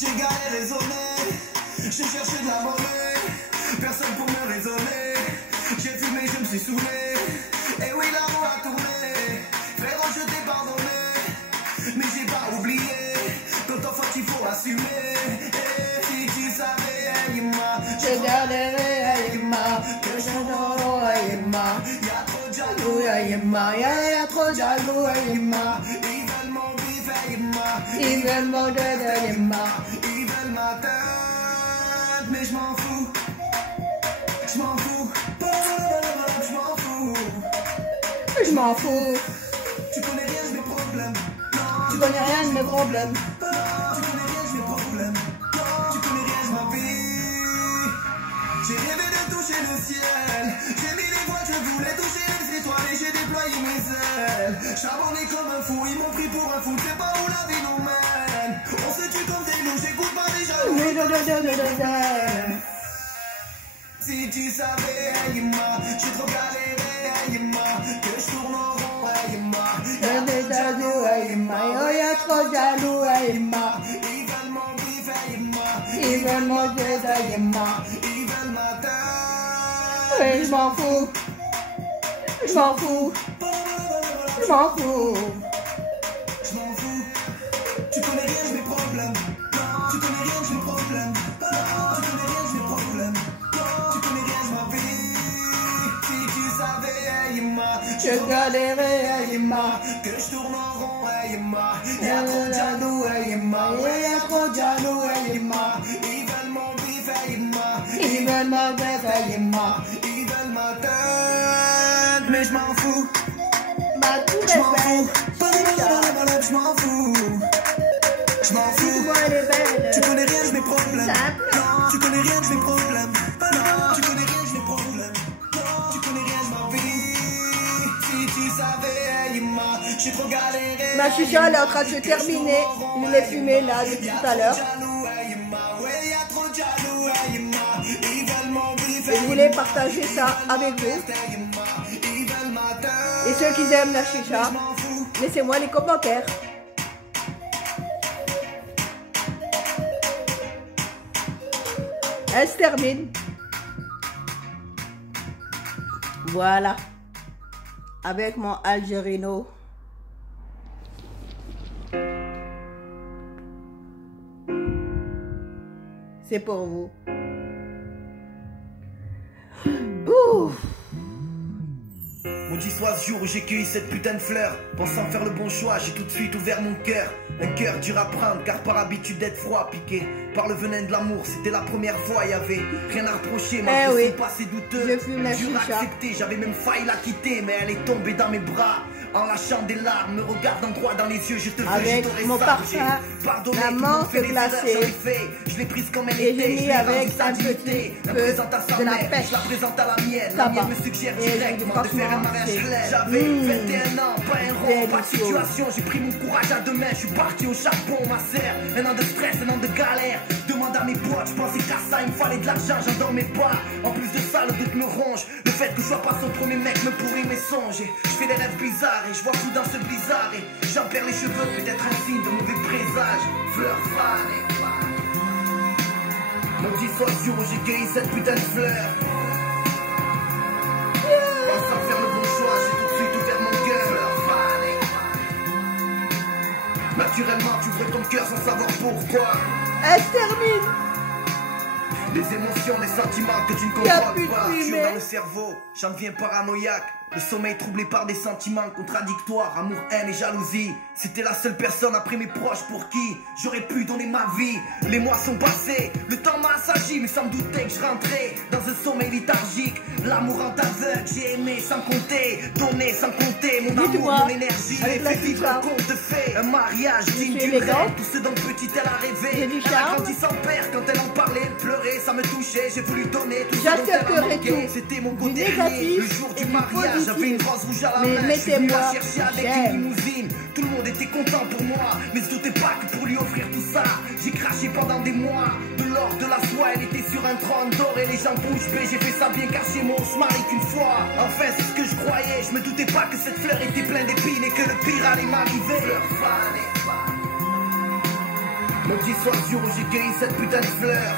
J'ai galéré raisonné, j'ai cherché de la monnaie, personne pour me raisonner. J'ai fumé, je me suis saoulé, et oui la roue a tourné. Frérot je t'ai pardonné, mais j'ai pas oublié. Quand on faute il faut assumer. Et si tu savais, Yima, j'ai galéré, Yima, que je n'aurais Yima. Y'a trop de jaloux, Yima, y'a trop de jaloux, Yima. Ils veulent mon bif, Yima, ils veulent mon deuil, Yima. Ils veulent ma tête, mais je m'en fous. Je m'en fous, je m'en fous. Je m'en fous. Tu connais rien de mes problèmes. Tu connais rien de mes problèmes. Tu connais rien de mes problèmes. Tu connais rien de ma vie. J'ai rêvé de toucher le ciel. J'ai mis les voiles, je voulais toucher les étoiles et j'ai déployé mes ailes. Charbonné comme un fou, ils m'ont pris pour un fou. Je sais pas où la vie nous mène. On se tue comme des loups, j'écoute pas les jaloux. Si tu savais, Yima, j'ai trop galéré, Yima, que je tourne en rond, Yima. Y'a des jaloux, Yima, y'a trop de jaloux, Yima. Ils veulent mon bif, Yima. Ils veulent mon deuil, Yima. Ils veulent ma tête. Et je m'en fous. Je m'en fous. Je m'en fous. Je m'en fous. Tu connais rien de mes problèmes. Tu connais rien de mes problèmes. Tu connais rien de mes problèmes. Tu connais rien de ma vie. Si tu savais, Yima, Je galérais, Yima. que je tourne en rond, Yima. Y'a trop de jaloux, Yima. Y'a trop de jaloux, Yima. Ils veulent mon bif, Yima. Ils veulent mon deuil, Yima. Ils veulent ma tête, mais je m'en fous. Ma tout Je m'en est fous. belle. Je m'en fous. Je m'en Tu fous. vois, elle est belle. Tu connais rien de mes problèmes. Simple. Non, tu connais rien de mes problèmes. Non, tu connais rien de mes problèmes. Non, tu connais rien de ma vie. Si tu savais, Yima, j'ai trop galéré. Ma chicha, elle est en train de se terminer. Je l'ai fumée là depuis tout à l'heure. Et je voulais partager ça avec vous. Et ceux qui aiment la chicha, laissez-moi les commentaires. Elle se termine. Voilà. Avec mon Algerino. C'est pour vous. Ouf. Maudit soit ce jour où j'ai cueilli cette putain de fleur. Pensant faire le bon choix, j'ai tout de suite ouvert mon cœur. Un cœur dur à prendre, car par habitude d'être froid, piqué par le venin de l'amour. C'était la première fois, y avait rien à reprocher. Malgré son passé douteux, je fume la dur à chicha. accepter. J'avais même failli la quitter, mais elle est tombée dans mes bras. En lâchant des larmes, me regardant droit dans les yeux, je te veux, avec je t'aurais mon sargé. parfum, Pardonné, la tout le menthe monde fait des erreurs, glacée. j'en ai fait. Je l'ai prise comme elle Et était. j'ai mis je l'ai avec rendue un sa petit dignité. La peu présente à sa de la mère, pêche. je la présente à la mienne. La Ça mienne va. me suggère Et directement de faire un mariage franchement, clair. c'est- J'avais 21 ans, pas un rond, pas de Délicieux. situation. J'ai pris mon courage à deux mains, je suis parti au charbon, ma sœur. Un an de stress, un an de galère. Demande à mes potes, je pensais qu'à ça, il me fallait de l'argent, j'en dormais pas. En plus de ça, le doute me ronge. Le fait que je sois pas son premier mec me pourrit mes songes. Et je fais des rêves bizarres et je vois tout dans ce blizzard. Et j'en perds les cheveux, peut-être un signe de mauvais présage. Fleur fanée. Maudit soit le jour où j'ai cueilli cette putain de fleur. Pensant faire le bon choix, j'ai tout de suite ouvert mon cœur. Fleur fanée. Naturellement, tu ouvrais ton cœur sans savoir pourquoi. Elle se termine. Les émotions, les sentiments que tu ne Y a comprends plus de pas. fumée. Sur dans le cerveau, j'en deviens paranoïaque. Le sommeil troublé par des sentiments contradictoires. Amour, haine et jalousie. C'était la seule personne après mes proches pour qui j'aurais pu donner ma vie. Les mois sont passés, le temps m'a assagi. Mais sans me douter que je rentrais dans un sommeil léthargique. L'amour en aveugle, j'ai aimé sans compter. Donné sans compter, mon amour, Dites-moi, mon énergie. Je avec l'ai la fait vivre chicha. un conte de fées. Un mariage digne suis d'une élégante. reine. Tout ce dont petite elle a rêvé. J'ai du Elle a charme. grandi sans père quand elle en parlait, elle pleurait, ça me touchait. J'ai voulu donner tout ce dont elle a J'accepterai manqué. tout. C'était mon Du côté négatif lié. Le jour et du du mariage, positif. j'avais une rose rouge à la Mais main. Je suis venu mettez-moi la chercher avec j'aime. une limousine. Tout le monde était content pour moi, mais se doutait pas que pour lui offrir tout ça, j'ai craché pendant des mois. De l'or, de la soie, elle était sur un trône d'or et les gens bouche bée. J'ai fait ça bien caché, mon se marie qu'une fois. Enfin, c'est ce que je croyais. Je me doutais pas que cette fleur était pleine d'épines et que le pire allait m'arriver. Fleur fanée. Le soir jour où j'ai cueilli cette putain de fleur.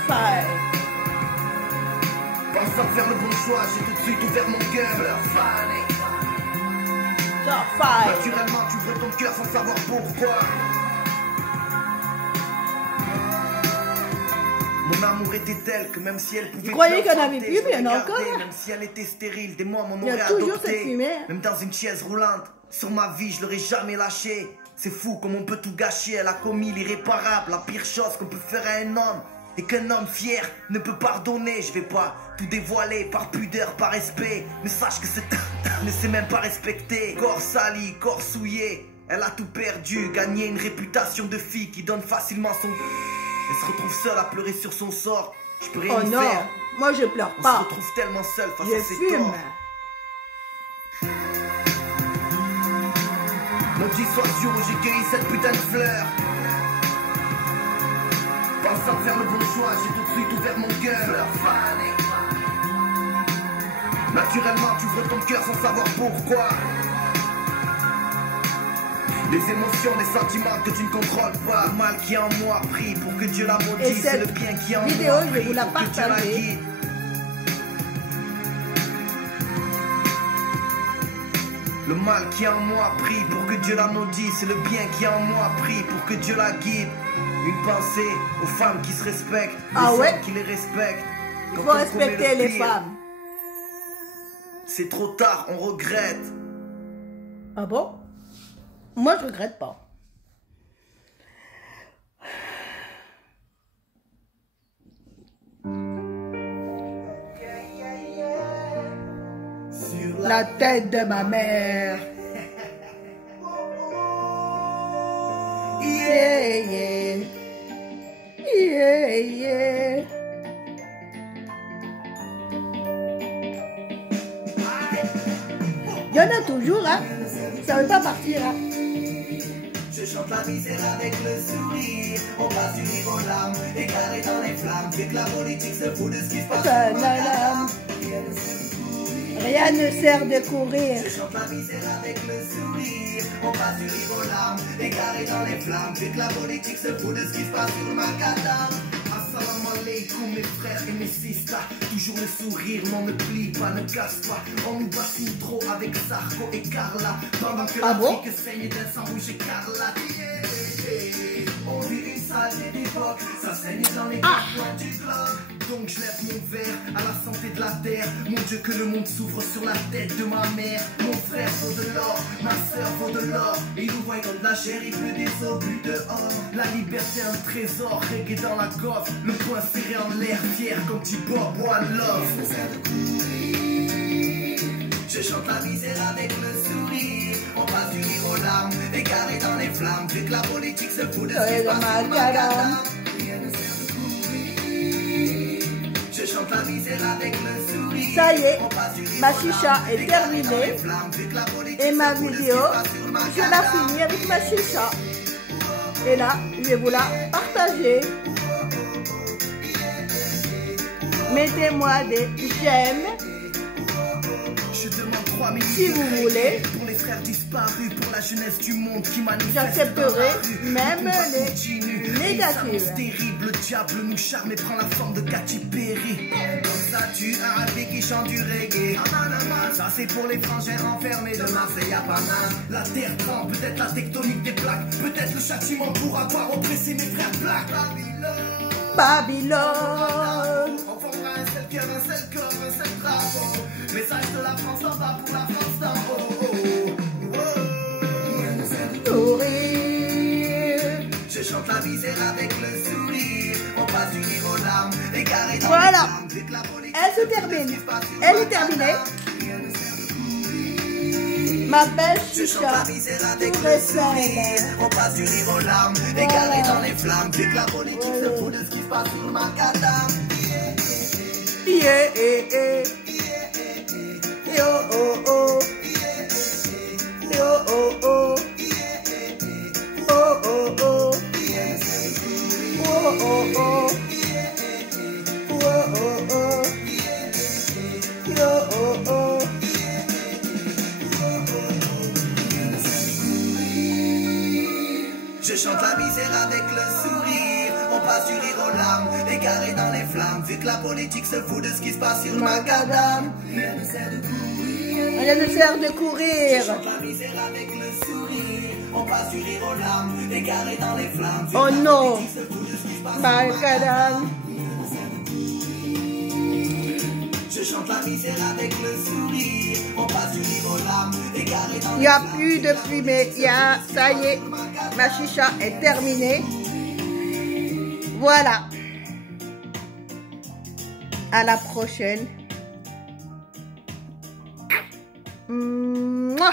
Pensant faire le bon choix, j'ai tout de suite ouvert mon cœur. Fleur fanée. Naturellement, tu ouvres ton cœur sans savoir pourquoi. Mon amour était tel que même si elle pouvait... Je croyais qu'il n'y en avait plus, mais il y en a encore. Même si elle était stérile, des mois m'en auraient adopté. Il y a toujours cette fumée. Même dans une chaise roulante, sur ma vie, je l'aurais jamais lâché. C'est fou comme on peut tout gâcher. Elle a commis l'irréparable, la pire chose qu'on peut faire à un homme. Et qu'un homme fier ne peut pardonner. Je vais pas tout dévoiler par pudeur, par respect. Mais sache que cette ne sait même pas respecter. Corps sali, corps souillé. Elle a tout perdu, gagné une réputation de fille qui donne facilement son... Elle se retrouve seule à pleurer sur son sort. Je peux rien y faire. Oh non, moi je pleure pas. On se retrouve tellement seule face à ses torts. Le petit soir jour où j'ai cueilli cette putain de fleur. Pensant faire le bon choix, j'ai tout de suite ouvert mon cœur. Fleur fanée. Naturellement, tu ouvres ton cœur sans savoir pourquoi. Les émotions, les sentiments que tu ne contrôles pas. Le mal qui est en moi prie pour que Dieu la maudisse. C'est le bien qui est en moi prie pour que Dieu la guide. Le mal qui est en moi prie pour que Dieu la maudisse. C'est le bien qui est en moi prie pour que Dieu la guide. Une pensée aux femmes qui se respectent, aux hommes qui les respectent. Il faut respecter les femmes. C'est trop tard, on regrette. Ah bon? Moi, je regrette pas. Sur la tête de ma mère. Yeah, yeah. Yeah, yeah. Il y en a toujours, hein. Ça ne veut pas partir, hein. Je chante la misère avec le sourire. On passe du rire aux larmes, égaré dans les flammes. Vu que la politique se fout de ce qui se passe. Rien ne sert de courir. Je chante la misère avec le sourire. On passe du rire aux larmes, égaré dans les flammes. Vu que la politique se fout de ce qui se passe sur le macadam. Assalamu alaikum mes frères et mes sisters. Toujours le sourire, non ne plie pas, ne casse pas. On nous bassine trop avec Sarko et Carla. Pendant que l'Afrique saigne d'un sang rouge écarlate. On vit une sale époque, ça saigne dans les coins du globe. Donc je lève mon verre à la santé de la terre. Mon Dieu que le monde s'ouvre sur la tête de ma mère. Mon frère vaut de l'or, ma soeur vaut de l'or. Et ils nous voient comme de la chair, il pleut des obus dehors. La liberté un trésor, reggae dans la gorge. Le poing serré en l'air, fier comme du Bob One Love. Je chante la misère avec le sourire. On passe du rire aux larmes, égaré dans les flammes. Vu que la politique se fout de ce qui se passe sur macadam. Je chante la misère avec le sourire. Ça y est, ma chicha est terminée. Et ma vidéo, je la finis avec ma chicha. Et là, je vais vous la partager. Mettez-moi des j'aime. Si vous voulez, pour les frères disparus, pour la jeunesse du monde qui manifeste, j'accepterai même les négatives. Terrible, le diable nous charme et prend la forme de Katy Perry. Comme ça tu as un reggae qui chante du reggae. Ça c'est pour les frangins enfermés de Marseille à Paname. La terre tremble, peut-être la tectonique des plaques, peut-être le châtiment pour avoir oppressé mes frères plaques. Babylone. On formera un seul cœur, un seul corps, un seul drapeau. Message de la France en bas pour la France d'en haut. Sourire. Je chante la misère avec le sourire. On passe du rire aux larmes, égaré dans voilà. les flammes. Elle se termine. Elle est terminée. Ma belle chicha, tout respect. On passe du rire aux larmes, égaré dans les flammes. Vu que la politique se fout de ce qui se passe sur le macadam. Yeah, yeah, yeah. Yo, oh, oh. Yo, oh, oh. Oh, oh, oh. Oh, oh, oh. Oh, oh, oh. Yo, oh, oh. Je chante la misère avec le sourire. On passe du rire aux larmes, égaré dans les flammes. Vu que la politique se fout de ce qui se passe sur le macadam. Rien ne sert de courir. Rien ne sert de courir. Je chante la misère avec le sourire. On passe du rire aux larmes, égaré dans les flammes. Vu Oh que la non. politique se fout de ce qui se passe sur le Macadam. Je chante la misère avec le sourire. On passe du rire aux larmes, égaré dans Il n'y a plus de fumée. Ça y est, ma chicha est terminée. Voilà. À la prochaine. Mouah.